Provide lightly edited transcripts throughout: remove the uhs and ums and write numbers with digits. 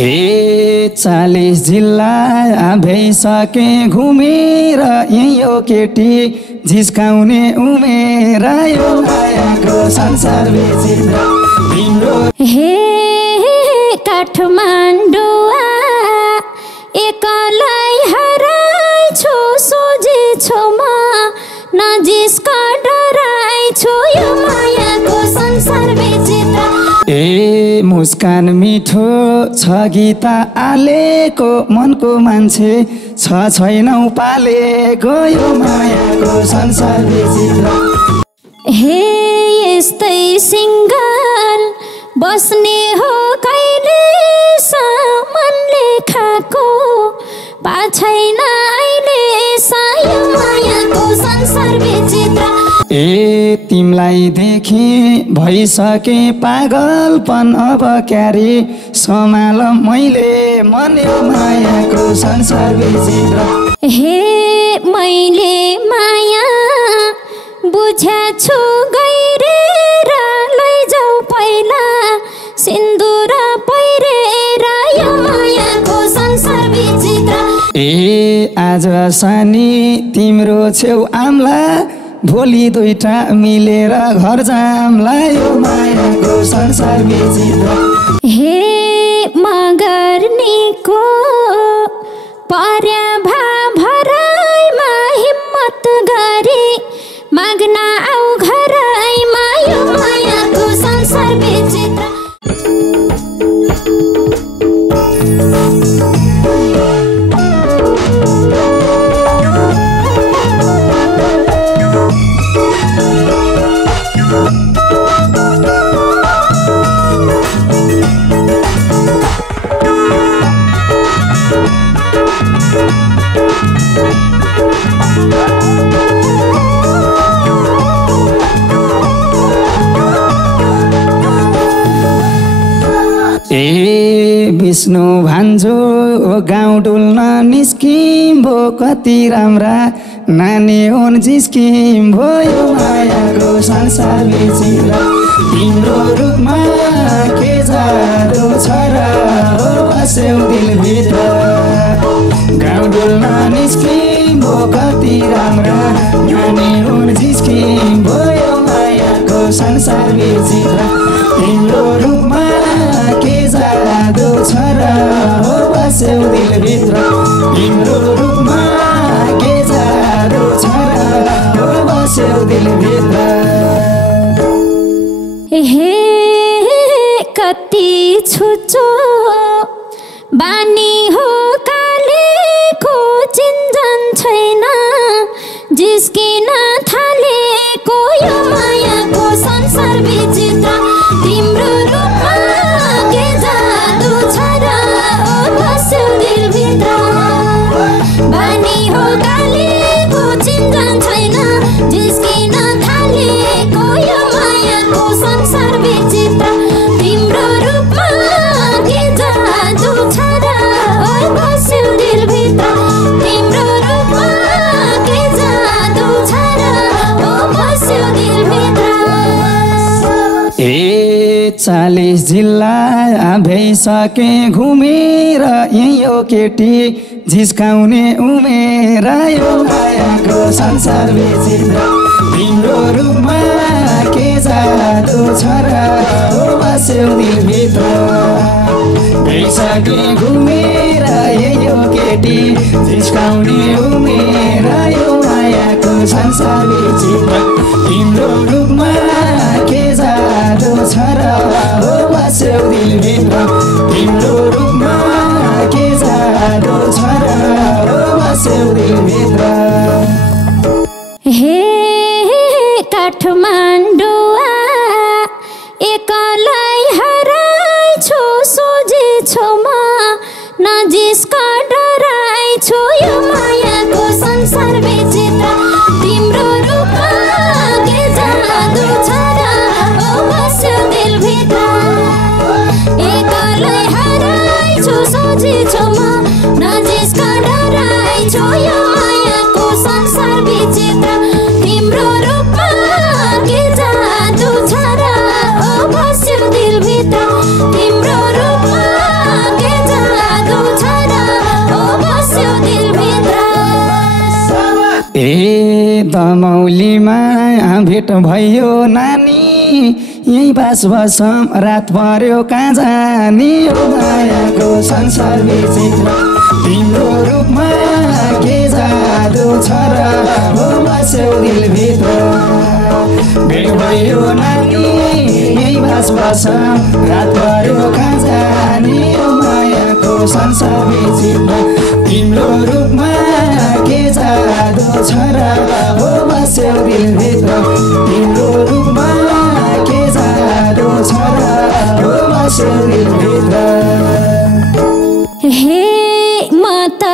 40 जिल्ला भइसके घुमेर यो केटी झिस्काउने उमेर यो मायाको संसार विचित्र तिम्रो हे काठमाडौँ एक्लै हराइछु सोझेछु म नजिस्का डराइछु यो मायाको संसार विचित्र मुस्कान मिठो छ गीता आलेको मनको मान्छे छैनौ पालेको यो मायाको संसार विचित्र हे यस्तै सिंगल बस्ने हो कहिले मनले खाको पाछैन अहिले यो मायाको संसार विचित्र तिमलाई देखे भइसके पागलपन अब क्यारे सम्हाल मैले मन यो मायाको संसार विचित्र हे मैले माया बुझ्याछु गइरेर लैजाऊ पहिला सिन्दुर पहिरेर यो मायाको संसार विचित्र आज सानी तिम्रो छेउ आम्ला भोलि दुईटा मिलेर घर जाम्ला यो मायाको संसार विचित्र हे मगर्नीको पर्या भराइमा हिम्मत गरी माग्न आऊ घरैमा यो मायाको संसार विचित्र विष्णु भान्जो गाउँ डुल्न निस्किम भो कति राम्रा नानी हुन् जिस्किम भो यो मायाको संसार विचित्र तिम्रो रूपमा के जादु छ र बस्यौ दिलभित्र गाउँ डुल्न निस्किम भो कति राम्रा नानी हुन् जिस्किम भो यो मायाको संसार विचित्र तिम्रो रूपमा के जादु छ र बस्यौ दिलभित्र तिम्रो रूपमा के जादु छ र बस्यौ दिलभित्र हे कति छुचो बानी हो कालेको चिन्जन छैन जिस्किन थालेको यो मायाको संसार विचित्र तिम्रो रूपमा के जादु छ र बस्यौ दिलभित्र बानी हो कालेको चिन्जन छैन जिस्किन थालेको यो मायाको संसार विचित्र तिम्रो रूपमा के जादु छ र बस्यौ दिलभित्र तिम्रो रूपमा के जादु छ र बस्यौ दिलभित्र 40 जिल्ला भइसके घुमेर यो केटी झिस्काउने उमेर यो मायाको संसार विचित्र तिम्रो रूपमा के जादु छ र बस्यौ दिलभित्र भइसके घुमेर यो केटी झिस्काउने उमेर यो मायाको संसार विचित्र तिम्रो रूपमा के जादु छ र बस्यौ दिलभित्र तिम्रो रूपमा के जादु छ र बस्यौ दिलभित्र हे काठमाडौँ एक्लै हराइछु सोझेछु म नजिस्का डराइछु यो मायाको संसार विचित्र तिम्रो रूपमा के जादु छ र बस्यौ दिलभित्र एक्लै हराइछु सोझेछु म नजिस्का डराइछु यो मायाको संसार विचित्र तिम्रो रूपमा के जादु छ र बस्यौ दिलभित्र तिम्रो रूपमा के मौलीमा भेट भयो नानी यही बास बसौँ रात पर्यो कहाँ जाने हो मायाको संसार विचित्र तिम्रो रूपमा के जादु छ र हो बस्यो दिलभित्र भेट भयो नानी यही बास बसौँ रात पर्यो कहाँ जाने हो मायाको संसार विचित्र तिम्रो रूपमा के जादु छ र हो बस्यो दिलभित्र तिम्रो रूपमा के जादु छ र हो बस्यो दिलभित्र हे म त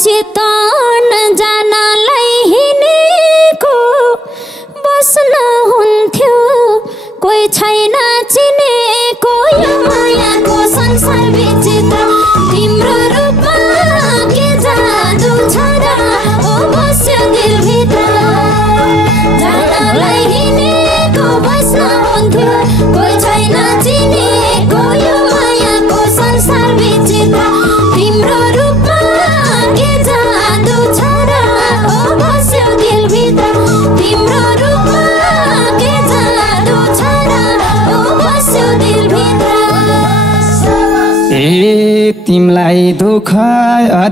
चितवन जानलाई हिँडेको बस्न हुन्थ्यो कोही छैन चिनेको यो मायाको संसार विचित्र तिम्रो रूपमा के जादु छ र हो बस्यो दिलभित्र जानलाई हिँडेको बस्न हुन्थ्यो कोही छैन चिनेको यो मायाको संसार विचित्र तिम्रो रूपमा के जादु छ र हो बस्यो दिलभित्र तिम्रो रूपमा के जादु छ र हो बस्यो दिलभित्र ए तिमलाई दुःख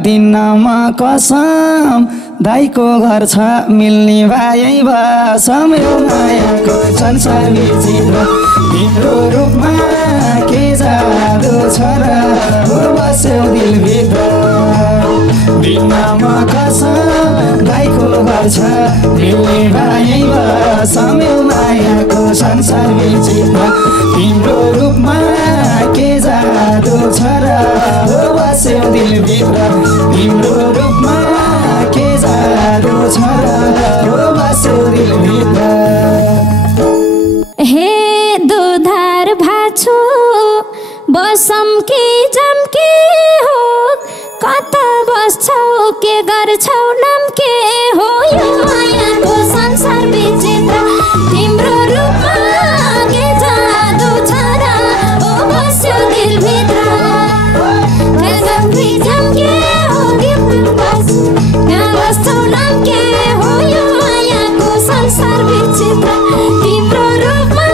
दिनमा कसम दाइको घर छ मिल्ने भाइ बसम यो मायाको संसार विचित्र तिम्रो रूपमा के जादु छ र हो बस्यो दिलभित्र दिनमा कसम दाइको घर छ मिल्ने भाइ बसम यो मायाको संसार विचित्र तिम्रो रूपमा के जादु छ र हो बस्यो दिलभित्र तिम्रो रूपमा के जादु छ र हो बस्यो दिलभित्र हे दुधार भाछु बसम कि जम्के हो कता बस्छौ के गर्छौ नाम के हो यो मायाको संसार विचित्र तिम्रो रूपमा के जादु छ र हो बस्यो दिलभित्र जम्के हो कहाँ बस्छौ नाम के हो यो मायाको संसार विचित्र तिम्रो रूपमा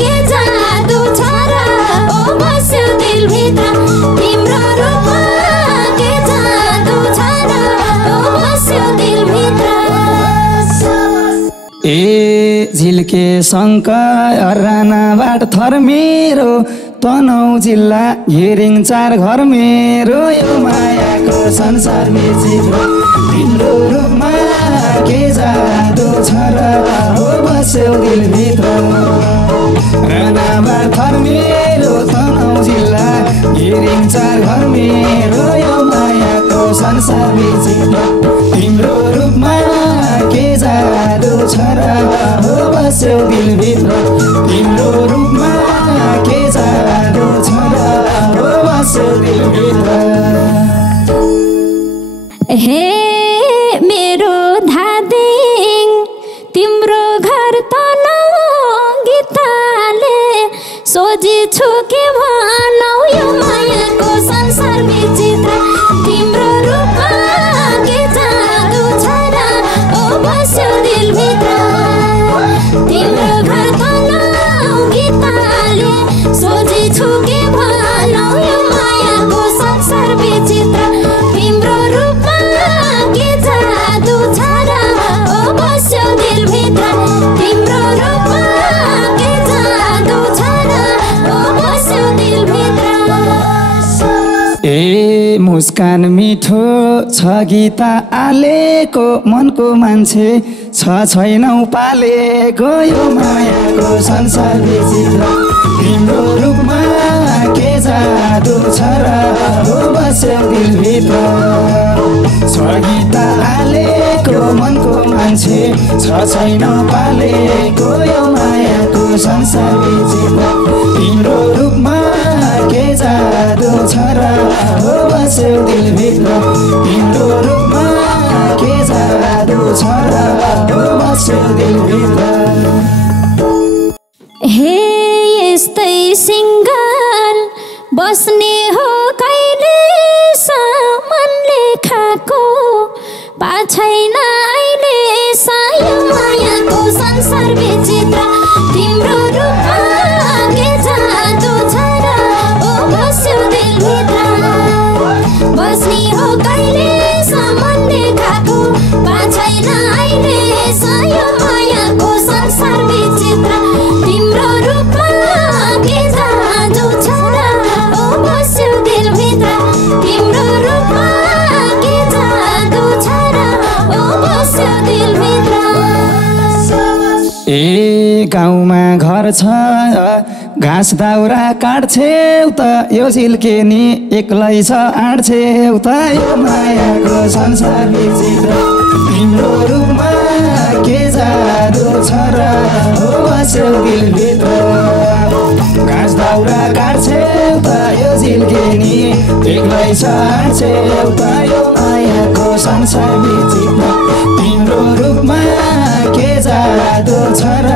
के जादु छ र हो बस्यो दिलभित्र तिम्रो रूपमा के जादु छ र हो बस्यो दिलभित्र ए झिल्के शङ्कर राणाबाट थर मेरो तनहुँ जिल्ला घिरिङ 4 घर मेरो यो मायाको संसार विचित्र तिम्रो रूपमा के जादु छ र हो बस्यो दिलभित्र राणाबाट थर मेरो तनहुँ जिल्ला घिरिङ 4 घर मेरो यो मायाको संसार विचित्र तिम्रो रूपमा के जादु छ र हो बस्यो दिलभित्र तिम्रो रूपमा के जादु छ र हो बस्यो दिलभित्र हे मेरो धादिङ तिम्रो घर तनहुँ गीताले सोझी छु के भनौ यो मायाको संसार विचित्र तिम्रो रूपमा के जादु छ र हो बस्यो दिलभित्र तिम्रो घर तनहुँ गीताले सोझी छु के भनौ यो मायाको संसार विचित्र तिम्रो रूपमा के जादु छ र हो बस्यो दिलभित्र तिम्रो रूपमा के जादु छ र हो बस्यो दिलभित्र ए मुस्कान मिठो छ गीता आलेको मनको मान्छे छैनौ पालेको यो मायाको संसार विचित्र तिम्रो रूपमा के जादु छ र हो बस्यो दिलभित्र छ गीता आलेको मनको मान्छे छैनौ पालेको यो मायाको संसार विचित्र तिम्रो रूपमा के जादु छ र हो बस्यो दिलभित्र तिम्रो रूपमा के जादु छ र हो बस्यो दिलभित्र हे यस्तै सिङ्गल बस्ने हो कहिले मनले खाएको पाछैन अहिले सायो छ घाँस दाउरा काट्छेउ त यो झिल्केनी एक्लै छ आँट्छेउ त यो मायाको संसार विचित्र तिम्रो रूपमा के जादु छ र हो बस्यौ दिलभित्र घाँस दाउरा काट्छेउ त यो झिल्केनी एक्लै छ आँट्छेउ त यो मायाको संसार विचित्र तिम्रो रूपमा के जादु छ र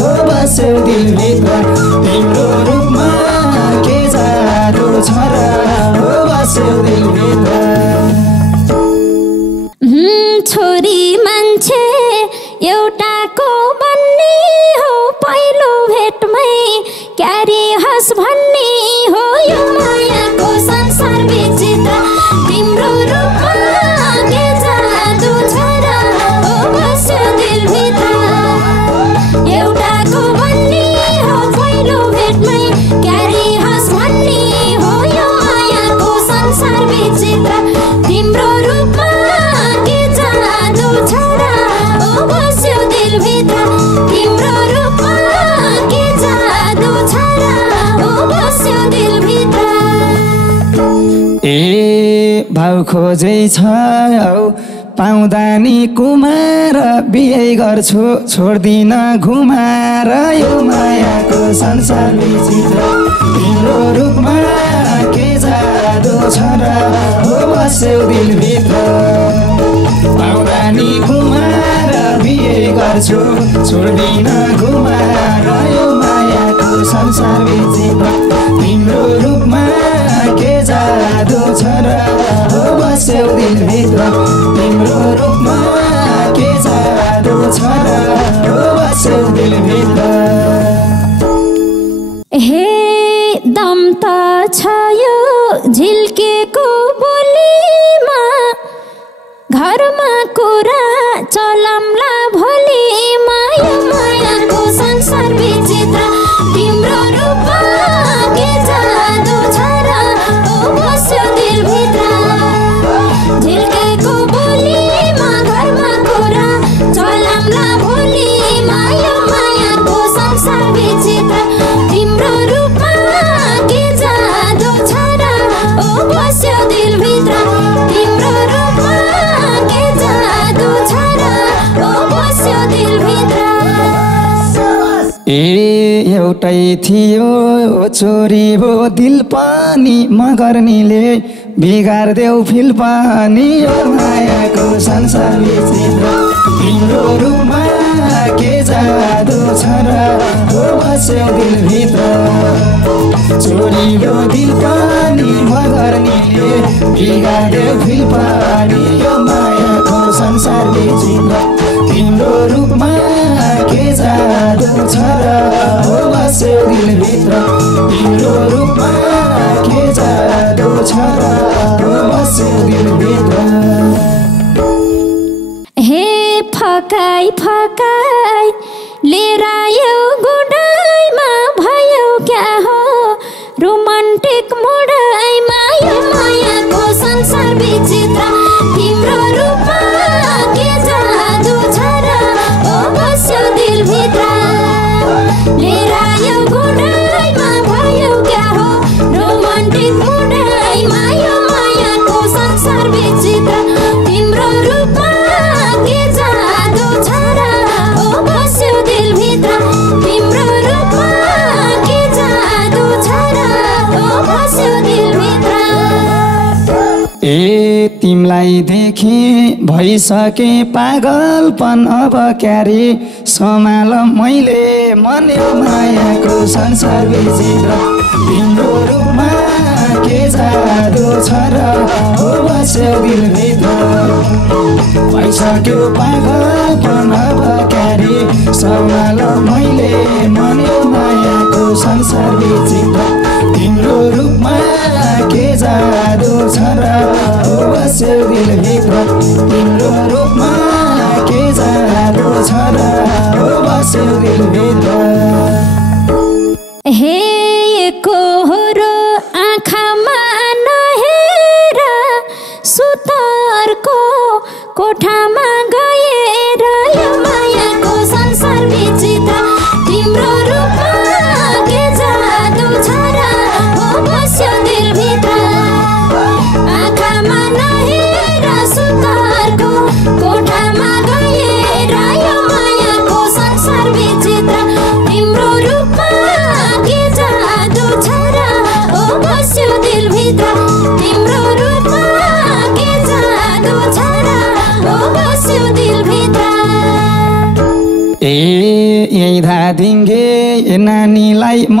हो बस्यौ दिलभित्र तिम्रो रूपमा के जादु छ र हो बस्यौ दिलभित्र छोरी मान्छे एउटाको बन्ने हो पहिलो भेटमै क्यारी हस भन्ने हो यो मायाको संसार विचित्र तिम्रो रूपमा के जादु छ र हो बस्यो दिलभित्र एउटाको बन्ने हो पहिलो भेटमै क्यारी हस भन्ने हो यो मायाको संसार विचित्र तिम्रो रूपमा के जादु छ र हो बस्यो दिलभित्र तिम्रो रूपमा के जादु छ र हो बस्यो दिलभित्र ए भाउ खोजै छ पाउँदा नि कुमार बिहे गर्छु छोड्दिन घुमार यो मायाको संसार विचित्र तिम्रो रूपमा के जादु छ र हो बस्यौ दिलभित्र पाउँदा नि कुमार बिहे गर्छु छोड्दिन घुमार यो मायाको संसार विचित्र तिम्रो रूपमा के जादु छ र हो बस्यौ दिलभित्र तिम्रो रूपमा के जादु छ र हो बस्यौ दिलभित्र हे दम त छ यो झिल्केको बोलीमा घरमा कुरा चलमला भोलिमा यो मायाको संसार विचित्र तिम्रो रूपमा के जादु छ र हो बस्यो दिलभित्र झिल्केको बोलीमा घरमा कुरा चलमला भोलिमा यो मायाको संसार विचित्र तिम्रो रूपमा के जादु छ र हो बस्यो दिलभित्र तिम्रो रूपमा के जादु छ र हो बस्यो दिलभित्र ए एउटै थियो चोरी भो दिल पनि मगर्नीले बिगार्देऊ फिल पनि यो मायाको संसार विचित्र तिम्रो रूपमा के जादु छ र हो बस्यौ दिलभित्र चोरी भो दिल पनि मगर्नीले बिगार्देऊ फिल पनि यो मायाको संसार विचित्र तिम्रो रूपमा के जादु छ र हो बस्यौ दिलभित्र तिम्रो रूपमा के जादु छ र हो बस्यौ दिलभित्र हे फकाई फकाई लिएर आयो गुडाइमा भयो क्या हो रोमान्टिक मोडाइमा यो मायाको संसार विचित्र तिम्रो रूपमा के जादु छ र हो बस्यो दिलभित्र लिएर आयो गुडाइमा भयो क्या हो रोमान्टिक मोडाइमा यो मायाको संसार विचित्र तिम्रो रूपमा के जादु छ र हो बस्यो दिलभित्र तिम्रो रूपमा के जादु छ र हो बस्यो दिलभित्र ए तिमलाई देखे भइसके पागलपन अब क्यारे सम्हाल मैले मन यो मायाको संसार विचित्र तिम्रो रूपमा के जादु छ र हो बस्यौ दिलभित्र भइसक्यो पागलपन अब क्यारे सम्हाल मैले मन यो मायाको संसार विचित्र तिम्रो रूपमा के जादु छ र हो बस्यौ दिलभित्र तिम्रो रूपमा के जादु छ र हो बस्यौ दिलभित्र हे कोहरो आँखामा नहेर सुतारको कोठामा गएर यो मायाको संसार विचित्र तिम्रो रूपमा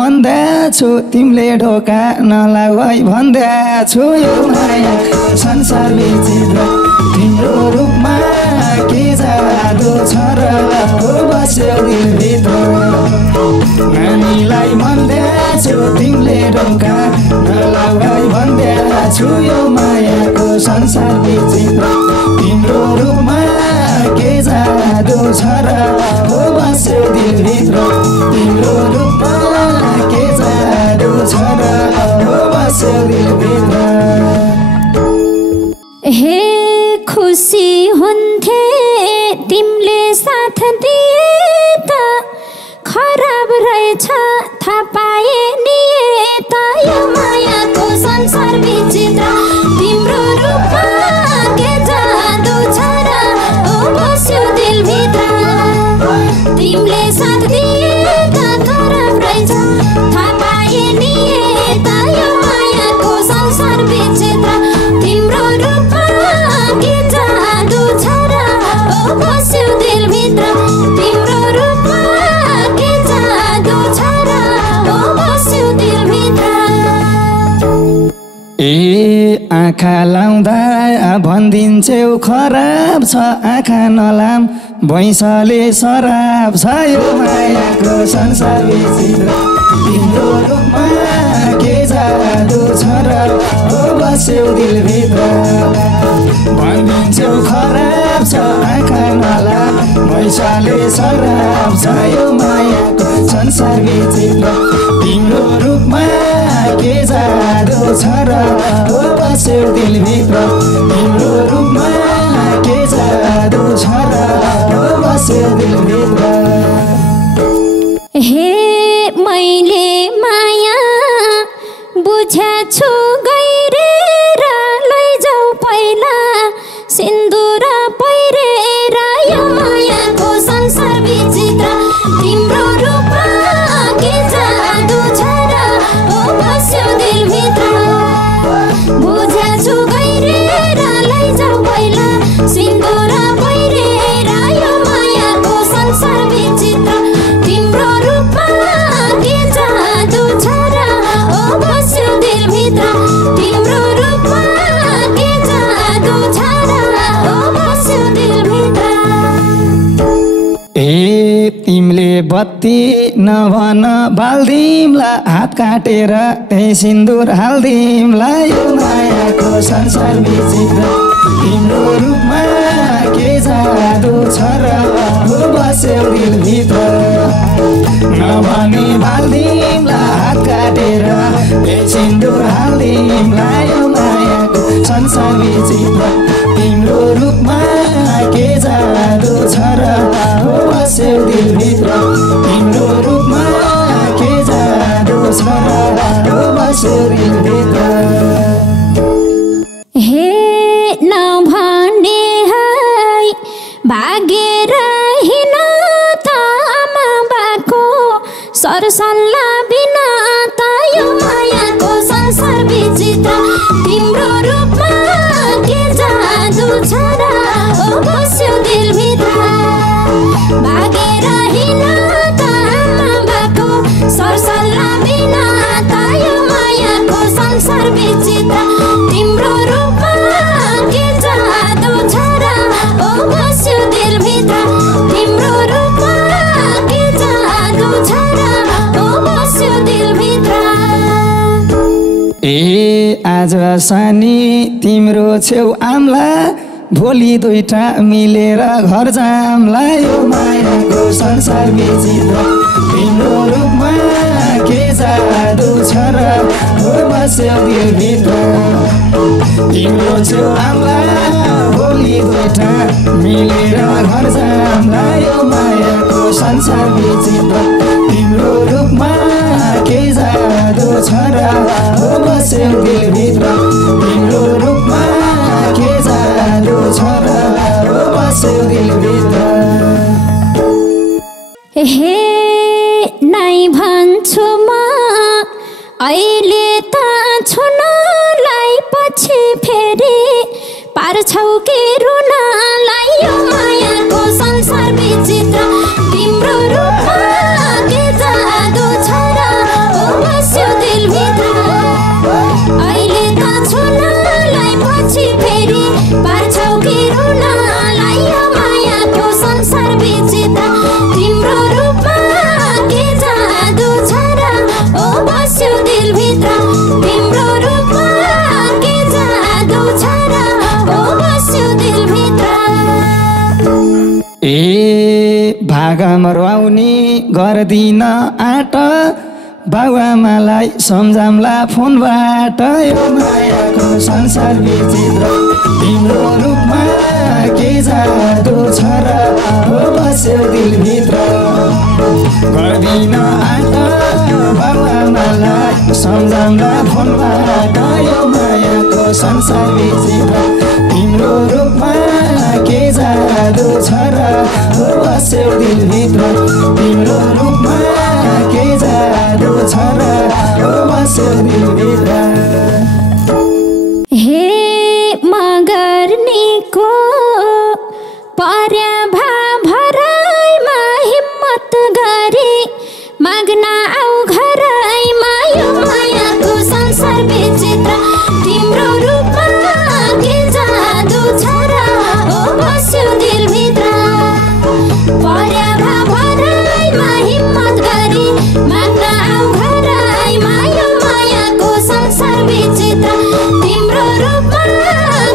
मन्दैछु तिमीले ढोका नलाऊ है भन्दैछु यो माया संसार विचित्र तिम्रो रूपमा के जादु छ र बस्यो दिलभित्र नानीलाई भन्दैछु तिमीले ढोका नलाऊ है भन्दैछु यो मायाको संसार विचित्र तिम्रो रूपमा के जादु छ र बस्यो दिलभित्र तिम्रो रूपमा के जादु छ र बस्यो दिलभित्र हे खुसी हुन्थे तिमीले साथ दिए त खराब रहेछ थाहा पाए नि त यो मायाको संसार विचित्र तिम्रो रूपमा के जादु छ र बस्यो दिलभित्र तिमीले साथ दिए त खराब रहेछ थाहा पाए नि त यो मायाको संसार विचित्र तिम्रो रूपमा के जादु छ र बस्यो दिलभित्र तिम्रो रूपमा के जादु छ र बस्यो दिलभित्र ए आँखा लाउँदा भनिदिन्छौ खराब छ आँखा नलाम भैँसले सराब छ यो मायाको संसार विचित्र तिम्रो रूपमा के जादु छ र बस्यो दिलभित्र भनिदिन्छौ खराब छ आँखा नलाम भैँसले सराब छ यो मायाको संसार विचित्र तिम्रो रूपमा के जादु छ र बस्यो दिलभित्र तिम्रो रूपमा के जादु छ र बस्यो दिलभित्र हे मैले माया बुझेछु गइरेर लैजाऊ पहिला सिन्दुर पहिरेर यो मायाको संसार विचित्र तिम्रो रूपमा के जादु छ र बस्यो दिलभित्र बुझेछु गइरेर लैजाऊ पहिला सिन्दुर पहिरेर यो मायाको संसार विचित्र तिम्रो रूपमा के जादु छ र बस्यो दिलभित्र तिम्रो रूपमा के जादु छ र बस्यो दिलभित्र ए तिमीले बत्ती नभन बाल्दिमला हात काटेर त्यही सिन्दुर हाल्दिमला यो मायाको संसार विचित्र तिम्रो रूपमा के जादु छ र बस्यो दिलभित्र नभनी बाल्दिमला हात काटेर त्यही सिन्दुर हाल्दिमला यो मायाको संसार विचित्र तिम्रो रूपमा के जादु छ र बस्यो दिलभित्र तिम्रो रूपमा के जादु छ र बस्यो दिलभित्र हे नभने है भागेर हिँड त आमा बाको सरसल्लाह बिना त यो मायाको संसार विचित्र तिम्रो रूपमा के जादु छ र बस्यो दिलभित्र भागेर हिँड त आमा बाको सरसल्लाह बिना त यो मायाको संसार विचित्र तिम्रो रूपमा के जादु छ र बस्यो दिलभित्र तिम्रो रूपमा के जादु छ र बस्यो दिलभित्र ए आज सानी तिम्रो छेउ आम्ला भोलि दुईटा मिलेर घर जाम्ला यो मायाको संसार विचित्र तिम्रो रूपमा के जादु छ र बस्यो दिलभित्र तिम्रो छेउ आम्ला भोलि दुईटा मिलेर घर जाम्ला यो मायाको संसार विचित्र तिम्रो रूपमा के जादु छ र बस्यो दिलभित्र तिम्रो रूपमा के जादु छ र बस्यो दिलभित्र हे नाइ भन्छु म अहिले त छुनलाई पछि फेरि पार्छौ कि रुनलाई यो मायाको संसार विचित्र तिम्रो रूपमा के जादु छ र जादु छ र हो बस्यो दिलभित्र ए भागमा रुवाउने गर्दिन आँट बाबुआमालाई सम्झाम्ला फोनबाट यो मायाको संसार विचित्र तिम्रो रूपमा के जादु छ र हो बस्यो दिलभित्र गर्दिन आँट बाबुआमालाई सम्झाम्ला फोनबाट यो मायाको संसार विचित्र तिम्रो रूपमा के जादु छ र हो बस्यो दिलभित्र तिम्रो रूपमा के जादु छ र हो बस्यो दिलभित्र हे मगर्नीको पर्या भराइमा हिम्मत गरी माग्न आऊ घरैमा यो मायाको संसार विचित्र तिम्रो रूपमा के जादु छ र हो बस्यो दिलभित्र पर्या भराइमा हिम्मत गरी माग्न आऊ घरैमा यो मायाको संसार विचित्र तिम्रो रूपमा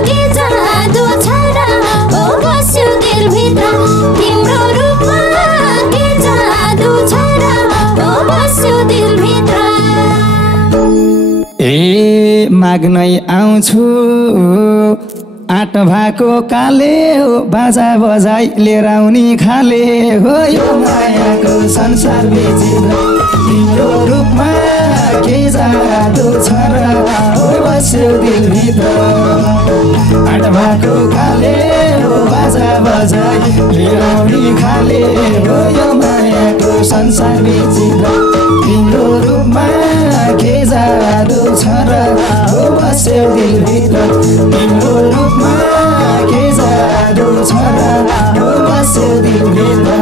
के जादु छ र हो बस्यो दिलभित्र तिम्रो रूपमा के जादु छ र हो बस्यो दिलभित्र ए माग्नै आउँछु आँट भएको काले हो बाजा बजाई लिएर आउने खाले हो यो मायाको संसार विचित्र तिम्रो रूपमा के जादु छ र हो बस्यो दिलभित्र आँट भएको काले हो बाजा बजाई लिएर आउने खाले हो यो मायाको संसार विचित्र तिम्रो रूपमा के जादु छ र हो बस्यो दिलभित्र तिम्रो रूपमा के जादु छ र हो बस्यो दिलभित्र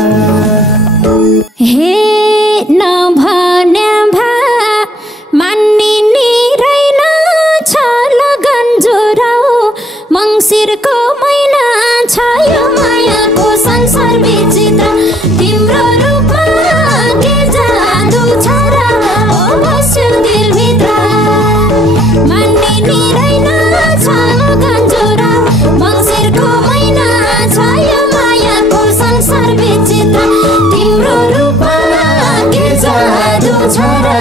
हे नभन्या भा मान्ने नि रहेन छ लगन जोराउ मङ्सिरको महिना छ यो मायाको संसार विचित्र तिम्रो रूपमा के जादु छ र हो बस्यो दिलभित्र मान्ने नि रहेन छ लगन जोराउ मङ्सिरको महिना छ यो मायाको संसार विचित्र तिम्रो रूपमा के जादु छ र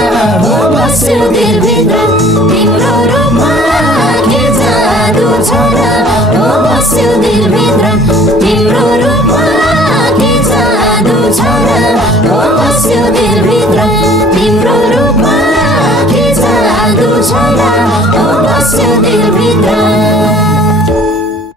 हो बस्यो दिलभित्र तिम्रो रूपमा के जादु छ र हो बस्यो दिलभित्र तिम्रो रूपमा के जादु छ र हो बस्यो दिलभित्र तिम्रो रूपमा के जादु छ र हो बस्यो दिलभित्र